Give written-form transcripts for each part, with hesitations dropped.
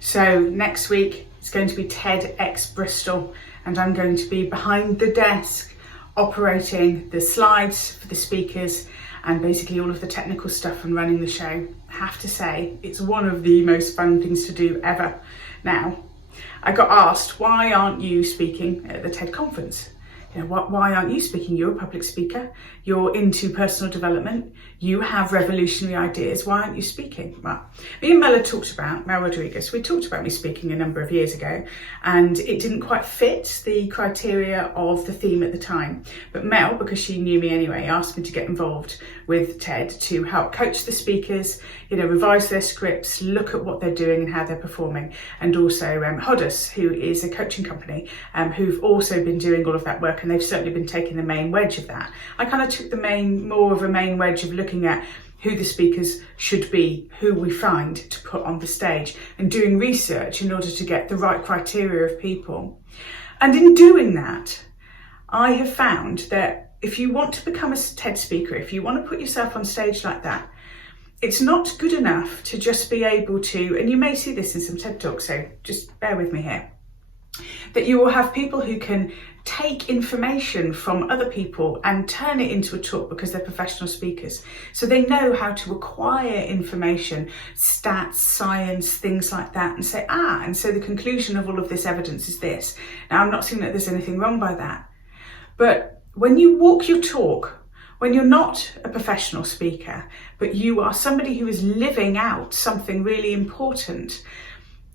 So next week it's going to be TEDx Bristol, and I'm going to be behind the desk operating the slides for the speakers and basically all of the technical stuff and running the show. I have to say, it's one of the most fun things to do ever. Now, I got asked, why aren't you speaking at the TED conference? You know, why aren't you speaking? You're a public speaker, you're into personal development, you have revolutionary ideas, why aren't you speaking? Well, me and Mel Rodriguez, we talked about me speaking a number of years ago, and it didn't quite fit the criteria of the theme at the time. But Mel, because she knew me anyway, asked me to get involved with TED to help coach the speakers, you know, revise their scripts, look at what they're doing and how they're performing. And also Hodus, who is a coaching company, who've also been doing all of that work, and they've certainly been taking the main wedge of that. I kind of took more of a main wedge of looking at who the speakers should be, who we find to put on the stage, and doing research in order to get the right criteria of people. And in doing that, I have found that if you want to become a TED speaker, if you want to put yourself on stage like that, it's not good enough to just be able to, and you may see this in some TED Talks, so just bear with me here, that you will have people who can take information from other people and turn it into a talk because they're professional speakers. So they know how to acquire information, stats, science, things like that, and say, and so the conclusion of all of this evidence is this. Now, I'm not saying that there's anything wrong by that, but when you walk your talk, when you're not a professional speaker, but you are somebody who is living out something really important,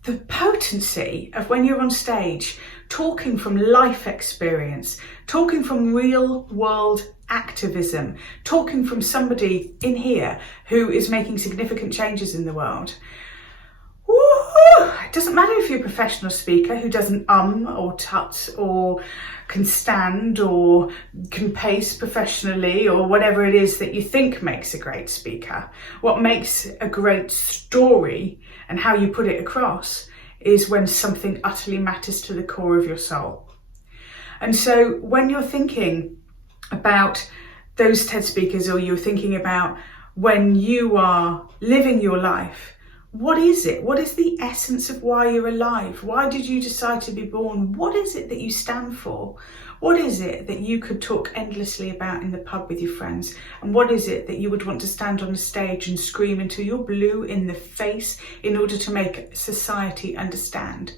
the potency of when you're on stage, talking from life experience, talking from real world activism, talking from somebody in here who is making significant changes in the world. It doesn't matter if you're a professional speaker who doesn't or tut or can stand or can pace professionally or whatever it is that you think makes a great speaker. What makes a great story and how you put it across is when something utterly matters to the core of your soul. And so when you're thinking about those TED speakers, or you're thinking about when you are living your life, what is it? What is the essence of why you're alive? Why did you decide to be born? What is it that you stand for? What is it that you could talk endlessly about in the pub with your friends? And what is it that you would want to stand on a stage and scream until you're blue in the face in order to make society understand?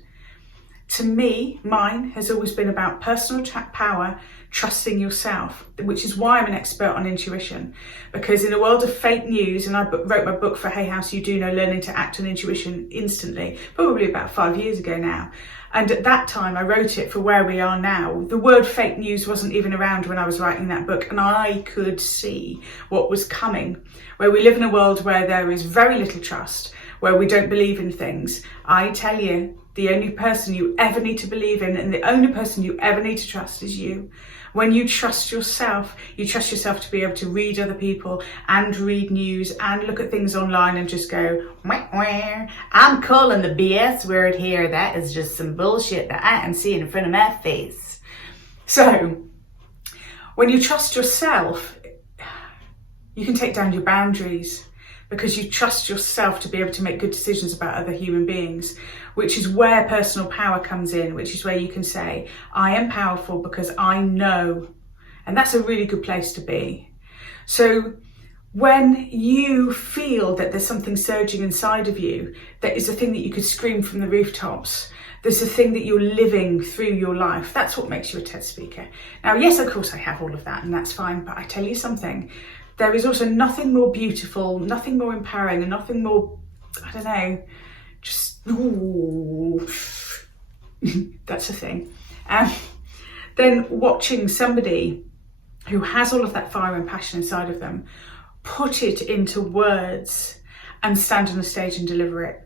To me, mine has always been about personal power, trusting yourself, which is why I'm an expert on intuition. Because in a world of fake news, and I wrote my book for Hey House You Do Know, Learning to Act on Intuition Instantly, probably about 5 years ago now. And at that time, I wrote it for where we are now. The word fake news wasn't even around when I was writing that book, and I could see what was coming, where we live in a world where there is very little trust, where we don't believe in things. I tell you, the only person you ever need to believe in and the only person you ever need to trust is you. When you trust yourself to be able to read other people and read news and look at things online and just go, wah, wah, I'm calling the BS word here. That is just some bullshit that I am seeing in front of my face. So when you trust yourself, you can take down your boundaries, because you trust yourself to be able to make good decisions about other human beings, which is where personal power comes in, which is where you can say, I am powerful because I know. And that's a really good place to be. So when you feel that there's something surging inside of you, that is a thing that you could scream from the rooftops, there's a thing that you're living through your life, that's what makes you a TED speaker. Now, yes, of course I have all of that, and that's fine, but I tell you something, there is also nothing more beautiful, nothing more empowering, and nothing more, I don't know, just, ooh, that's a thing. Then watching somebody who has all of that fire and passion inside of them, put it into words and stand on the stage and deliver it.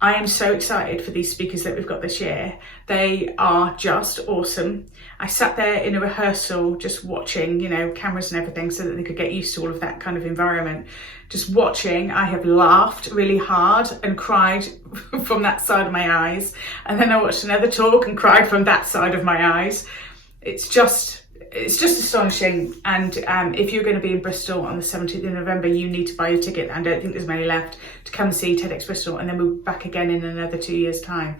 I am so excited for these speakers that we've got this year. They are just awesome. I sat there in a rehearsal just watching, you know, cameras and everything so that they could get used to all of that kind of environment. Just watching, I have laughed really hard and cried from that side of my eyes. And then I watched another talk and cried from that side of my eyes. It's just it's just astonishing. And if you're going to be in Bristol on the 17th of November, you need to buy your ticket. I don't think there's many left to come and see TEDx Bristol, and then we'll be back again in another 2 years' time.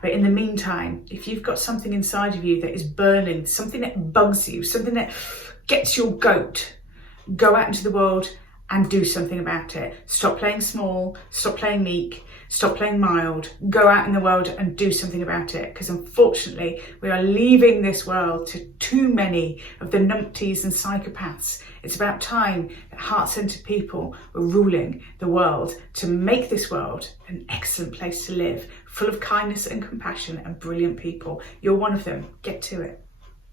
But in the meantime, if you've got something inside of you that is burning, something that bugs you, something that gets your goat, go out into the world and do something about it. Stop playing small, stop playing meek, stop playing mild, go out in the world and do something about it. Because unfortunately, we are leaving this world to too many of the numpties and psychopaths. It's about time that heart-centered people were ruling the world to make this world an excellent place to live, full of kindness and compassion and brilliant people. You're one of them. Get to it.